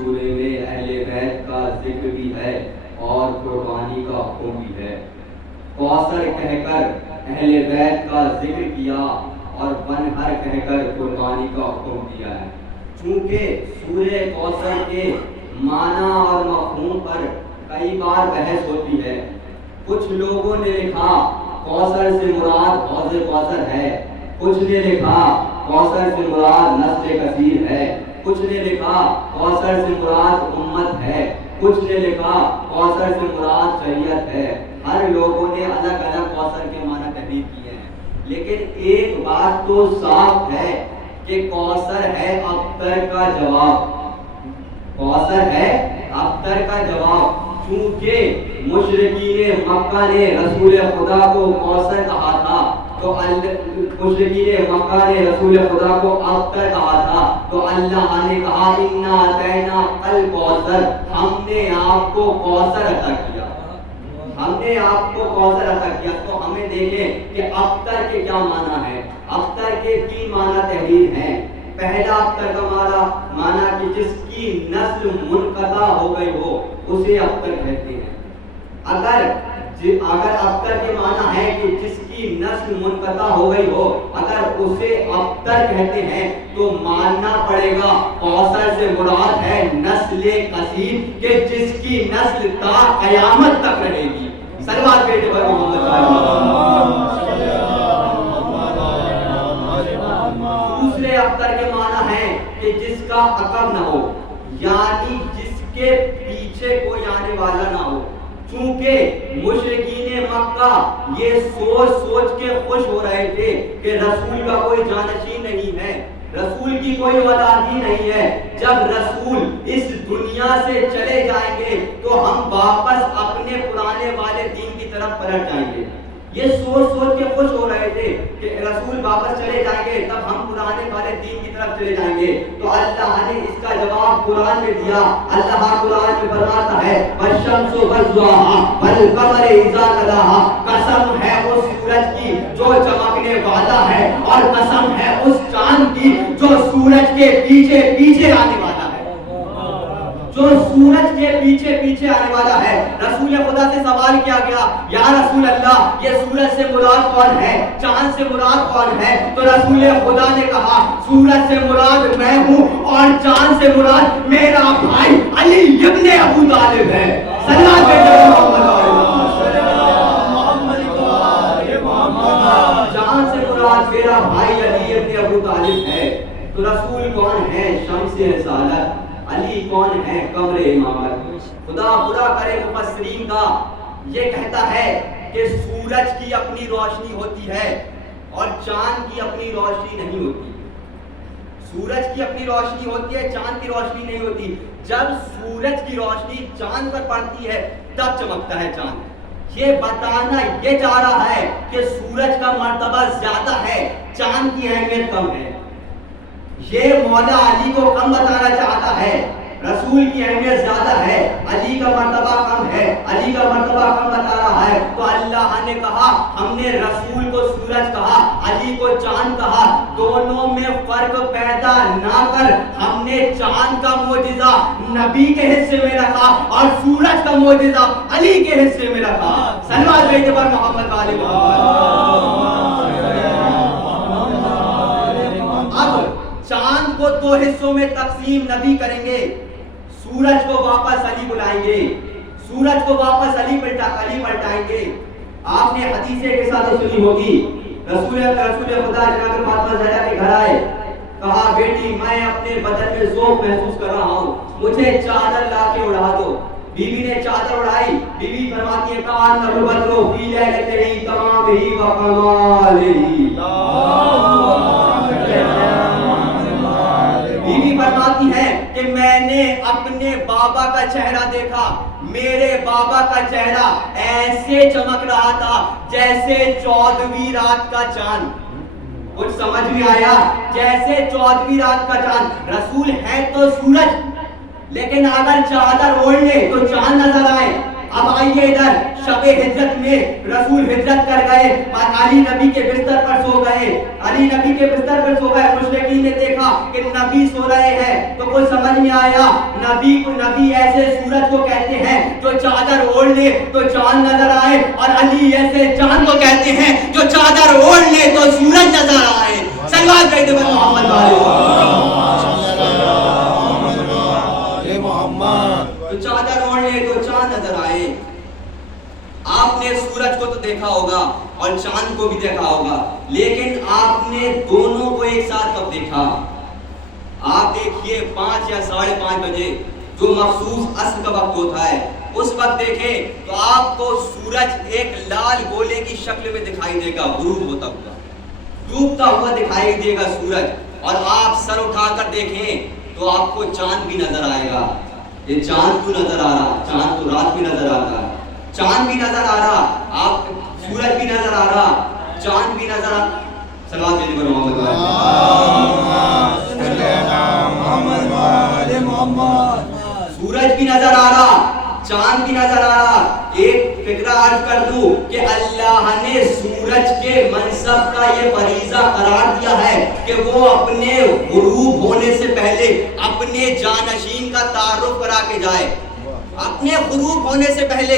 سورے میں اہل بیت کا ذکر بھی ہے اور قربانی کا حکم بھی ہے۔ کوثر کہہ کر اہل بیت کا ذکر کیا اور بنہر کہہ کر قربانی کا حکم دیا ہے۔ چونکہ سورہ کوثر کے معنی اور مفہوم پر کئی بار بحث ہوتی ہے۔ کچھ لوگوں نے لکھا کوثر سے مراد حوض کوثر ہے، کچھ نے لکھا کوثر سے مراد نسل کثیر ہے، کچھ نے لکھا کوثر سے مراد امت ہے، کچھ نے لکھا کوثر سے مراد شریعت ہے۔ ہر لوگوں نے الگ الگ کوثر کے معنی تحریر کیے ہیں، لیکن ایک بات تو صاف ہے کہ کوثر ہے ابتر کا جواب، کوثر ہے ابتر کا جواب۔ چونکہ مشرکین مکہ نے رسول خدا کو کوثر کہا تھا تو مشرکین مکہ نے رسول خدا کو ابتر کہا تھا، تو اللہ نے کہا انا اعطینا الکوثر، ہم نے آپ کو کوثر عطا کیا، ہم نے آپ کو کوثر عطا کیا۔ تو ہمیں دیکھیں کہ ابتر کے کیا معنی ہے۔ ابتر کے 3 معنی تحریر ہیں۔ پہلا ابتر کا معنی کہ جس کی نسل منقطع ہو گئی ہو اسے ابتر کہتے ہیں۔ اگر ابتر کے معنی ہے کہ جس کی نسل منقطع ہو گئی ہو، اگر اسے ابتر کہتے ہیں تو ماننا پڑے گا کوثر سے مراد ہے نسل کثیر، کہ جس کی نسل تا قیامت تک رہے گی۔ صلوات بھیجو محمد صلی اللہ علیہ وسلم۔ دوسرے ابتر کے معنی ہے کہ جس کا عقب نہ ہو، یعنی جس کے پیچھے کوئی آنے والا نہ ہو۔ چونکہ مشرکین مکہ یہ سوچ کے خوش ہو رہے تھے کہ رسول کا کوئی جانشین نہیں ہے، رسول کی کوئی اولاد ہی نہیں ہے، جب رسول اس دنیا سے چلے جائیں گے تو ہم واپس اپنے پرانے والے دین کی طرف پلٹ جائیں گے۔ یہ سوچ کے خوش ہو رہے تھے کہ رسول واپس چلے جائیں گے تب ہم پرانے والے دین کی طرف چلے جائیں گے۔ تو اللہ نے اس کا جواب قرآن میں دیا۔ اللہ قرآن میں فرماتا ہے والشمس وضحاها والقمر اذا تلاها، قسم ہے اس سورج کی جو چمکنے والا ہے اور قسم ہے اس چاند کی جو سورج کے پیچھے پیچھے آنے والا ہے، جو سورج کے پیچھے پیچھے آنے والا ہے۔ رسول خدا سے سوال کیا گیا یا رسول اللہ یہ سورج سے مراد کون ہے، چاند سے مراد کون ہے؟ تو رسول خدا نے کہا سورج سے مراد میں ہوں اور چاند سے مراد میرا بھائی علی ابن ابو طالب ہے۔ صلوات چاند سے مراد میرا بھائی علی ابن ابو طالب ہے۔ تو رسول کون ہے؟ شمس رسالت۔ علی کون ہے؟ قمر امامت۔ خدا برا کرے مفسرین کا یہ کہتا ہے کہ سورج کی اپنی روشنی ہوتی ہے اور چاند کی اپنی روشنی نہیں ہوتی۔ سورج کی اپنی روشنی ہوتی ہے، چاند کی روشنی نہیں ہوتی۔ جب سورج کی روشنی چاند پر پڑتی ہے تب چمکتا ہے چاند۔ یہ بتانا یہ چاہ رہا ہے کہ سورج کا مرتبہ زیادہ ہے، چاند کی اہمیت کم ہے۔ یہ مولا علی کو کم بتانا چاہتا ہے، رسول کی اہمیت زیادہ ہے، علی کا مرتبہ کم ہے، علی کا مرتبہ کم بتا رہا ہے۔ تو اللہ نے کہا ہم نے رسول کو سورج کہا، علی کو چاند کہا، دونوں میں فرق پیدا نہ کر ہم نے چاند کا معجزہ نبی کے حصے میں رکھا اور سورج کا معجزہ علی کے حصے میں رکھا۔ صلوات بھیجو محمد علی محمد۔ اب چاند کو 2 حصوں میں تقسیم نبی کریں گے، سورج کو واپس علی بلائیں گے، سورج کو واپس علی پلٹائیں گے۔ آپ نے حدیث کے ساتھ سنی ہوگی، رسول خدا جناب فاطمہ زہرا کے گھر آئے، کہا بیٹی میں اپنے بدن میں ذوق محسوس کر رہا ہوں، مجھے چادر لا کے اڑا دو۔ بیوی نے چادر اڑائی، بیوی فرماتی ہے کان البدر فی لیلتہ تمامہ و کمالہ، بیوی فرماتی ہے کہ میں نے اپنے بابا کا چہرہ دیکھا، میرے بابا کا چہرہ ایسے چمک رہا تھا جیسے 14ویں رات کا چاند۔ کچھ سمجھ میں آیا؟ جیسے 14ویں رات کا چاند۔ رسول ہے تو سورج، لیکن اگر چادر اوڑھ لے تو چاند نظر آئے، اب آئیے ادھر شب ہجرت میں رسول ہجرت کر گئے اور علی نبی کے بستر پر سو گئے. علی نبی کے بستر پر سو گئے. مشرکین نے دیکھا کہ نبی سو رہے ہیں تو کوئی سمجھ میں آیا نبی ایسے سورج کو کہتے ہیں جو چادر اوڑھ لے تو چاند نظر آئے, اور علی ایسے چاند کو کہتے ہیں جو چادر اوڑھ لے تو سورج نظر آئے. صلوات کہتے ہیں محمد تو چادر اوڑھ لے تو چاند نظر آئے. آپ نے سورج کو تو دیکھا ہوگا اور چاند کو بھی دیکھا ہوگا, لیکن آپ نے دونوں کو ایک ساتھ کب دیکھا؟ آپ دیکھیے 5 یا 5:30 بجے جو مخصوص عصر کا وقت ہوتا ہے, اس وقت دیکھیں تو آپ کو سورج ایک لال گولے کی شکل میں دکھائی دے گا, غروب ہوتا ہوا, ڈوبتا ہوا دکھائی دے گا سورج. اور آپ سر اٹھا کر دیکھیں تو آپ کو چاند بھی نظر آئے گا. یہ چاند کیوں نظر آ رہا؟ چاند تو رات بھی نظر آتا ہے, چاند بھی نظر آ رہا, آپ سورج بھی نظر آ رہا, چاند بھی نظر آ. صلوات علی محمد سورج بھی نظر آ رہا, چاند بھی نظر آ رہا. ایک فکرہ عرض کر دوں کہ اللہ نے سورج کے منصب کا یہ فریضہ قرار دیا ہے کہ وہ اپنے غروب ہونے سے پہلے اپنے جانشین کا تعارف کرا کے جائے. اپنے غروب ہونے سے پہلے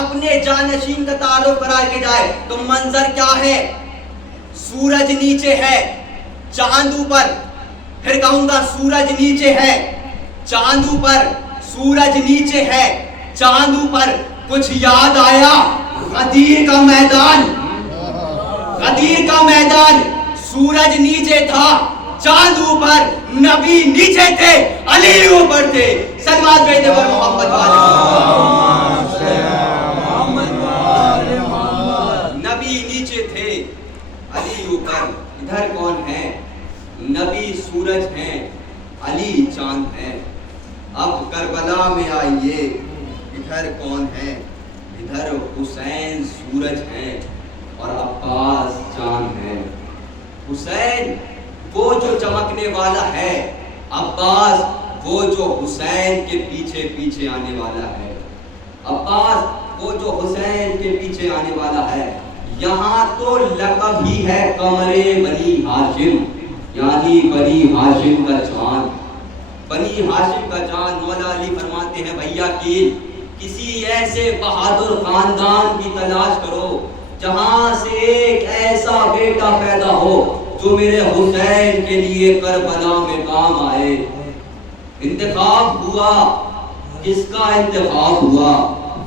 اپنے جانشین کا تعارف کرا کے جائے. تو منظر کیا ہے؟ سورج نیچے ہے, چاند اوپر. پھر کہوں گا سورج نیچے ہے, چاند اوپر. سورج نیچے ہے, چاند اوپر. کچھ یاد آیا؟ غدیر کا میدان, غدیر کا میدان. سورج نیچے تھا, چاند اوپر, نبی نیچے تھے, علی اوپر تھے. صلوات بھیجتے پر محمد نبی نیچے تھے, علی اوپر. ادھر کون ہے؟ نبی سورج ہیں, علی چاند ہیں. اب کربلا میں آئیے, ادھر کون ہے؟ ادھر حسین سورج ہیں اور عباس چاند ہیں. حسین وہ جو چمکنے والا ہے, عباس وہ جو حسین کے پیچھے پیچھے آنے والا ہے. عباس وہ جو حسین کے پیچھے آنے والا ہے. یہاں تو لقب ہی ہے قمر بنی ہاشم, یعنی بنی ہاشم کا چاند. بنی ہاشم کا چاند. مولا علی فرماتے ہیں بھیا کی کسی ایسے بہادر خاندان کی تلاش کرو جہاں سے ایک ایسا بیٹا پیدا ہو جو میرے حسین کے لیے کربلا میں کام آئے. انتخاب ہوا, کس کا انتخاب ہوا؟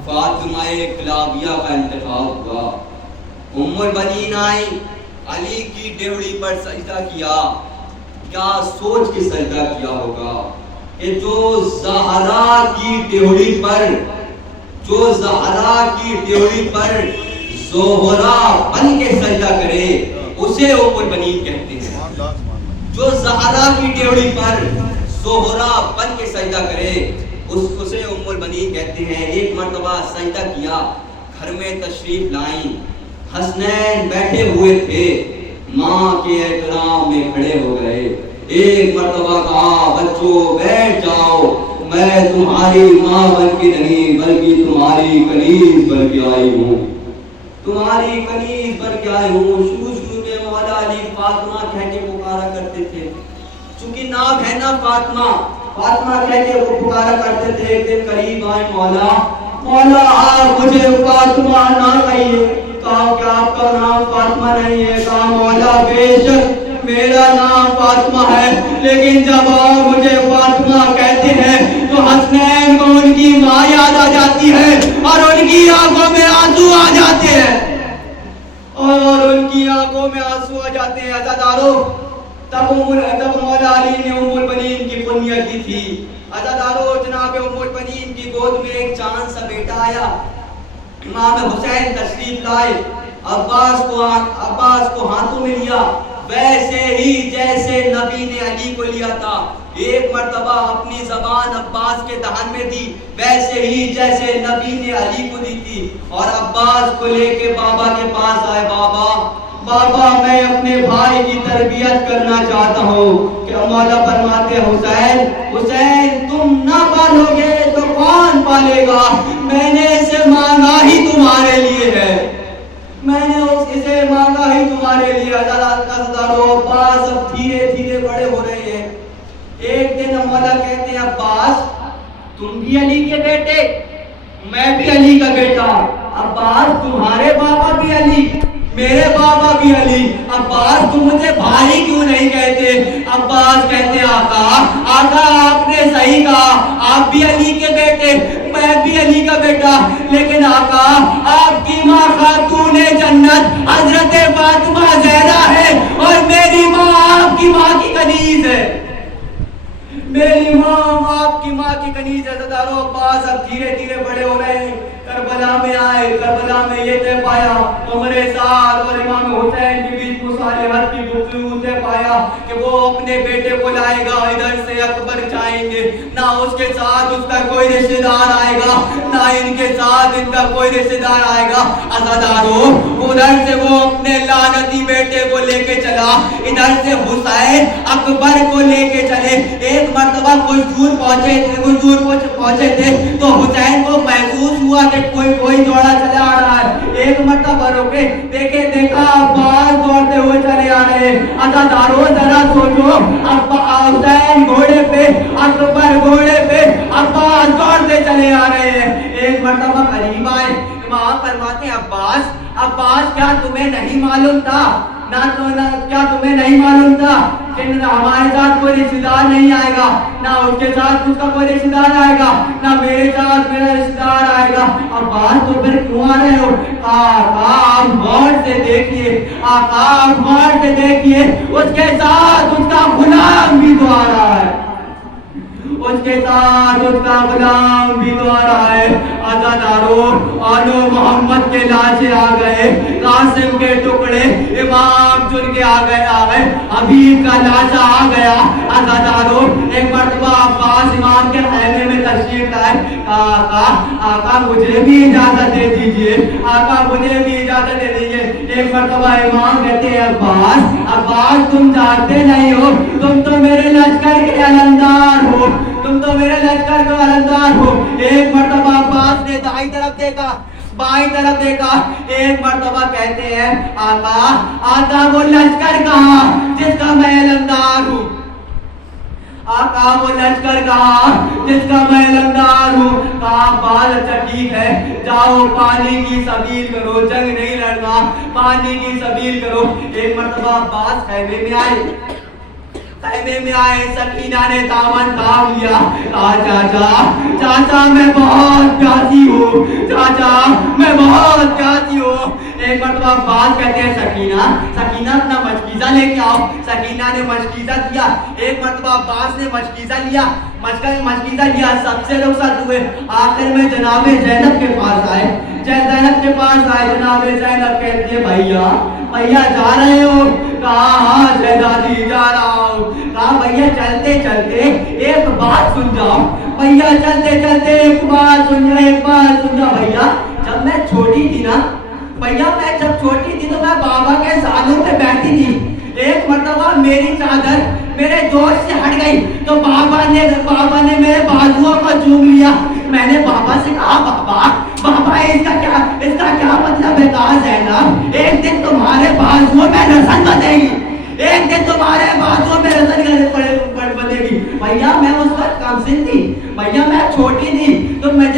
فاطمہ کلابیہ کا انتخاب ہوا. ام البنین آئی, علی کی ڈیوڑی پر سجدہ کیا. کیا سوچ کے سجدہ کیا ہوگا کہ جو زہرا کی ڈیوڑی پر, جو زہرا کی ڈیوڑی پر زہرا بن کے سجدہ کرے اسے ام البنین کہتے ہیں. جو زہرا کی ڈیوڑی پر زہرا بن کے سجدہ کرے اسے ام البنین کہتے ہیں. ایک مرتبہ سجدہ کیا, گھر میں تشریف لائیں, حسنین بیٹھے ہوئے تھے, ماں کے احترام میں کھڑے ہو گئے. ایک مرتبہ کہا بچوں بیٹھ جاؤ, میں تمہاری ماں بن کے نہیں بلکہ تمہاری کنیز بن کے آئی ہوں, تمہاری کنیز بن کے آئی ہوں. شروع میں مولا علی فاطمہ کہہ کے پکارا کرتے تھے, چونکہ نام ہے نا فاطمہ, فاطمہ کہہ کے وہ پکارا کرتے تھے. ایک دن قریب آئے مولا آپ مجھے فاطمہ نہ کہیے. کہا کہ آپ کا نام فاطمہ نہیں ہے. کہا مولا بے شک میرا نام فاطمہ ہے, لیکن جب آپ مجھے فاطمہ کہتے ہیں تو حسنین کو ان کی ماں یاد آ جاتی ہے اور ان کی آنکھوں میں آنسو آ جاتے ہیں, اور ان کی آنکھوں میں آنسو آ جاتے ہیں. عزادارو تب مولا علی نے ام البنین کی کنیت کی تھی. عزادارو جناب ام البنین کی گود میں ایک چاند سا بیٹا آیا. امام حسین تشریف لائے, عباس کو ہاتھوں میں لیا, ویسے ہی جیسے نبی نے علی کو لیا تھا. ایک مرتبہ اپنی زبان عباس کے دہن میں دی, ویسے ہی جیسے نبی نے علی کو دی تھی. اور عباس کو لے کے بابا کے پاس آئے. بابا میں اپنے بھائی کی تربیت کرنا چاہتا ہوں. کہ مولا فرماتے حسین تم نہ پالو گے تو کون پالے گا؟ میں نے اسے والا کہتے ہیں عباس تم بھی علی کے بیٹے، میں بھی علی کا بیٹا، عباس تمہارے بابا بھی علی، میرے بابا بھی علی، عباس تم مجھے بھائی کیوں نہیں کہتے؟ عباس کہتے آقا آپ نے صحیح کہا، آپ بھی علی کے بیٹے، میں بھی علی کا بیٹا، لیکن آقا آپ کی ماں خاتون جنت حضرت فاطمہ زہرا ہے اور میری ماں آپ کی ماں کی کنیز ہے، میری ماں آپ کی ماں کی کنیز ہے۔ زدارو عباس اب دھیرے دھیرے بڑے ہو رہے ہیں، کربلا میں آئے، کربلا میں یہ طے پایا، عمر سعد اور امام حسین کے بیچ مصالحت کی گفتگو سے پایا کہ وہ اپنے بیٹے کو لائے گا، ادھر سے اکبر جائیں گے، نہ اس کے ساتھ اس کا کوئی رشتہ دار آئے گا، نہ ان کے ساتھ ان کا کوئی رشتہ دار آئے گا۔ عزادارو ادھر سے وہ اپنے لعنتی بیٹے کو لے کے چلا، ادھر سے حسین اکبر کو لے کے چلے۔ ایک مرتبہ کچھ دور پہنچے تھے تو حسین کو محسوس ہوا کہ کوئی دوڑا چلا آ رہا ہے، ایک مرتبہ رکے، دیکھا عباس دوڑتے ہوئے چلے آ رہے ہیں۔ عزادارو ذرا سوچو، حسین گھوڑے پہ، اکبر گھوڑے پہ، عباس دوڑتے چلے آ رہے ہیں۔ ایک مرتبہ قریب آئے، امام فرماتے ہیں عباس کیا تمہیں نہیں معلوم تھا، کیا تمہیں نہیں معلوم تھا کہ ہمارے ساتھ کوئی رشتہ دار نہیں آئے گا، نہ اس کے ساتھ اس کا کوئی رشتہ دار آئے گا، نہ میرے ساتھ میرا رشتہ دار آئے گا، عباس تو پھر کیوں آ رہے ہو؟ آقا آپ غور سے دیکھیے، آقا آپ غور سے دیکھیے، اس کے ساتھ اس کا غلام بھی تو آ رہا ہے، اس کے ساتھ اس کا غلام بھی تو آ رہا ہے۔ عزادارو آلو محمد کے لاشیں آ گئے، قاسم کے ٹکڑے امام چن کے آ گئے، حبیب کا لاشا آ گیا۔ عزادارو ایک مرتبہ عباس امام کے خیمے میں تشریف لائے، آقا مجھے بھی اجازت دے دیجئے، آقا مجھے بھی اجازت دے دیجئے۔ ایک مرتبہ امام کہتے ہیں عباس تم جانتے نہیں ہو، تم تو میرے لشکر کے علمدار ہو، تم تو میرے لشکر کا علمدار ہو۔ ایک مرتبہ عباس نے دائیں طرف دیکھا، بائیں طرف دیکھا، ایک مرتبہ کہتے ہیں آقا وہ لشکر کہاں جس کا میں علمدار ہوں، آقا وہ لشکر کہاں جس کا میں علمدار ہوں۔ کہا بال اچھا ٹھیک ہے، جاؤ پانی کی سبیل کرو، جنگ نہیں لڑنا، پانی کی سبیل کرو۔ ایک مرتبہ عباس خیمے میں آئے، سکینہ نے دامن تھام لیا، کہا چاچا میں بہت پیاسی ہوں، چاچا میں بہت پیاسی ہوں۔ ایک مرتبہ عباس کہتے ہیں سکینہ اپنا مشکیزہ لے کے آؤ، سکینہ نے مشکیزہ دیا۔ ایک مرتبہ عباس نے مشکیزہ لیا، سب سے رخصت ہوئے، آخر میں جناب زینب کے پاس آئے، جناب زینب کہتی ہے بھیا جا رہے ہو؟ کہا ہاں شہزادی جا رہا ہوں۔ کہا بھیا چلتے چلتے ایک بات سن جاؤ، بھیا چلتے چلتے ایک بات سن جاؤ بھیا، جب میں چھوٹی تھی نا بھیا، میں جب چھوٹی تھی تو میں بابا کے سالوں پہ بیٹھی تھی، ایک مرتبہ میری چادر میرے دوست سے ہٹ گئی تو بابا نے میرے بازوؤں کو چوم لیا۔ میں نے بابا سے کہا بابا اس کا کیا مطلب ہے؟ کہا زینب ایک دن تمہارے بازوؤں میں رسن بندھے گی، ایک دن تمہارے بازوؤں میں رسن بندھے گی۔ بھیا میں اس وقت کم سن تھی، بھیا میں چھوٹی تھی، تو میں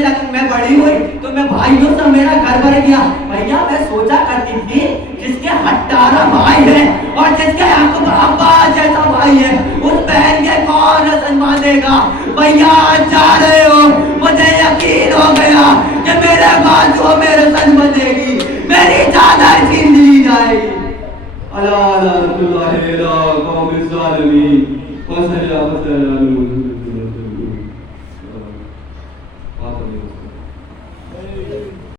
بڑی ہوئی تو میں بھائیوں سے میرا گھر بھر گیا۔ بھیا میں سوچا کرتی تھی جس کے 18 بھائی ہیں اور جس کے عباس جیسا بھائی ہے، اس بہن کے کون رسن باندھے گا؟ بھیا جا رہے ہو، مجھے یقین ہو گیا کہ میرے بازوؤں میں رسن بندھے گی، میری چادر چھین لی جائے گی۔ اللہ قوم الظالمین وصلی اللہ وسلم۔